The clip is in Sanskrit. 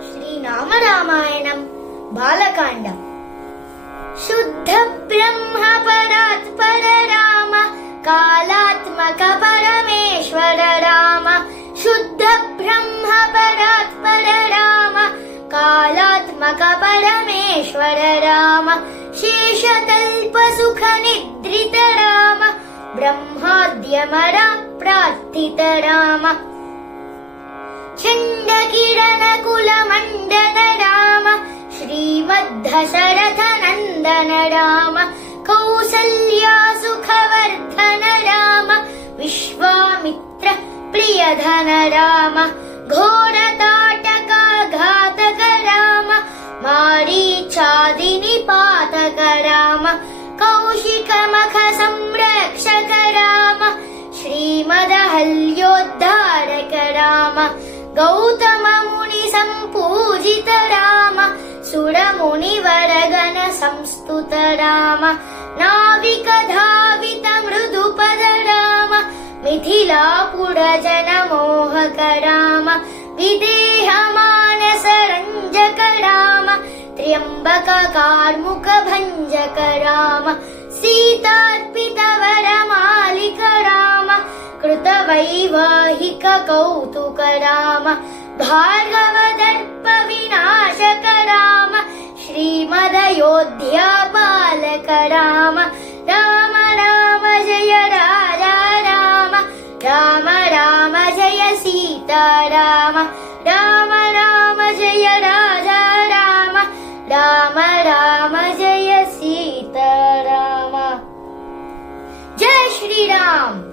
श्रीरामरामायणम् बालकाण्डम्। शुद्ध ब्रह्म परात्पर राम, कालात्मक परमेश्वर राम। शुद्ध ब्रह्म परात्पर राम, कालात्मक परमेश्वर राम। शेषतल्प सुख निद्रित राम, ब्रह्माद्यमर प्रार्थित राम। चण्ड किरण कुल मण्डन राम, श्रीमद्धशरथ नन्दन राम। कौसल्या सुखवर्धन राम, विश्वामित्र प्रियधन राम। घोरताटका घातक राम, मारीचादि निपातक राम। कौशिकमख संरक्षक राम, श्रीमदहल्योद्धारक राम। गौतम मुनि सम्पूजित राम, सुरमुनिवरगण संस्तुत राम। नाविक धावित मृदुपद राम, मिथिलापुर जन मोहक राम। विदेह मानस रञ्जक राम, त्र्यम्बक कार्मुक भञ्जक राम। सीतार्पित वरमालिक राम, कृत वैवाहिक कौतुक राम। भार्गव दर्प विनाशक राम, श्रीमदयोध्या पालक राम। राम राम जय राजा राम, राम राम जय सीता राम। राम राम जय राजा राम, राम राम जय सीता राम। जय श्री राम।